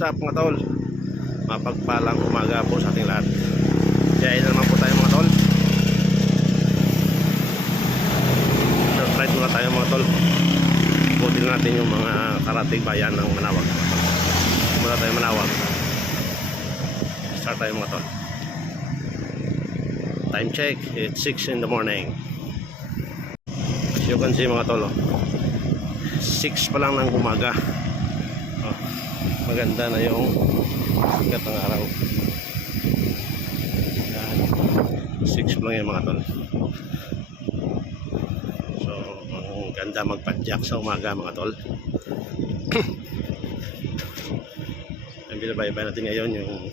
What's up mga tol? Mapagpalang umaga po sa ating lahat. Kaya naman po tayo mga tol. Short ride muna tayo mga tol. Butin natin yung mga karating bayan ng Manawag. Muna tayo Manawag. Start tayo mga tol. Time check, it's 6 in the morning. As you can see mga tol, 6 pa lang ng umaga. Maganda na yung sikat ng araw. Yan. 6 pa lang yung mga tol. So ang ganda magpadyak sa umaga mga tol. Ang binabaybay natin ngayon yung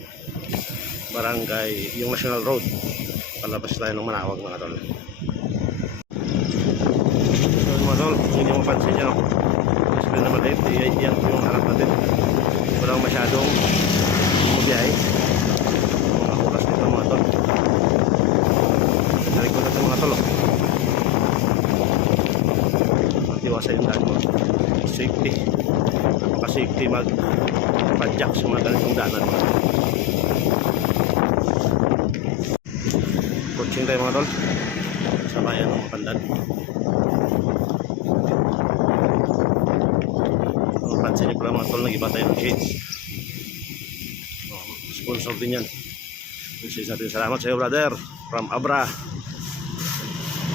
barangay, yung National Road. Palabas tayo ng Manawag mga tol. So mga tol, kung hindi mapansin nyo, kasi na maliit, yan yung harap natin. Walang masyadong bumiyahe. Mga oras nito mga tol. Nalikod natin mga tol. Matiwasa yung daan mo. Safety. Napaka-safety magpadyak sa mga ganitong daanan. Coaching tayo mga tol. Sa bayan ng Mapandan. Pansin niyo pala mga tol, nag-iba tayo ng shades. Sponsor din yan. Message natin, salamat sa iyo brother from Abra.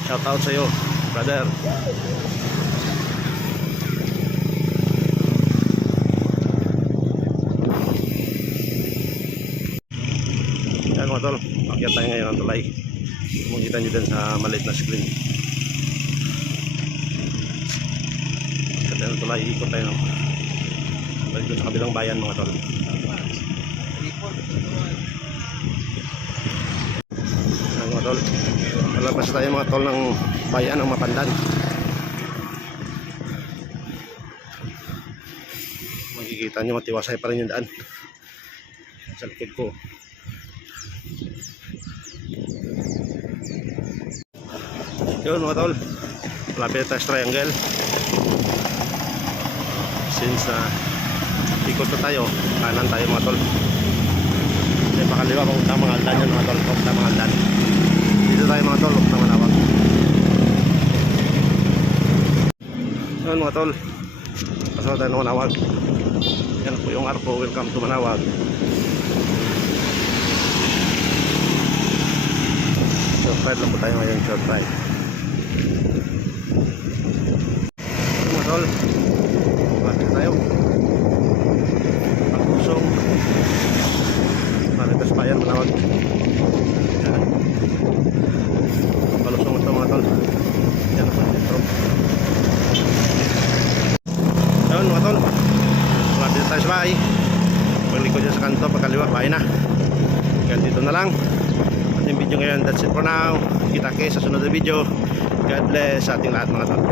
Shout out sa iyo brother. Yan mga tol, pakyat tayo ngayon ng tulay. Makikita nyo din sa maliit na screen. Pakyat tayo ng tulay, ikot tayo ng dito sa kabilang bayan mga tol. Ayan mga tol, palabas tayo mga tol ng bayan ng Mapandan. Makikita nyo matiwasay pa rin yung daan sa likod ko. Yun mga tol, malapit tayo sa triangle. Since ikot na tayo, kanan tayo mga tol. Kasi pakaliwa papunta mga aldan yan mga tol. Papunta mga aldan. Dito tayo mga tol, papunta Manawag. Yun mga tol, pasok tayo ng Manawag. Yan po yung arpo, welcome to Manawag. Short ride lang po tayo ngayon, short ride. Yun mga tol, malapit tayo. Pagkusong Maritas Bayan, Manawag. Yan. Palusong ito mga tol. Yan ang sentro. Yan mga tol, malapit tayo sa bahay. Paglikod dyan sa kanto, pagkaliwa, bahay na. Kaya dito na lang ating video ngayon. That's it for now. Kita kayo sa sunod na video. God bless sa ating lahat mga tol.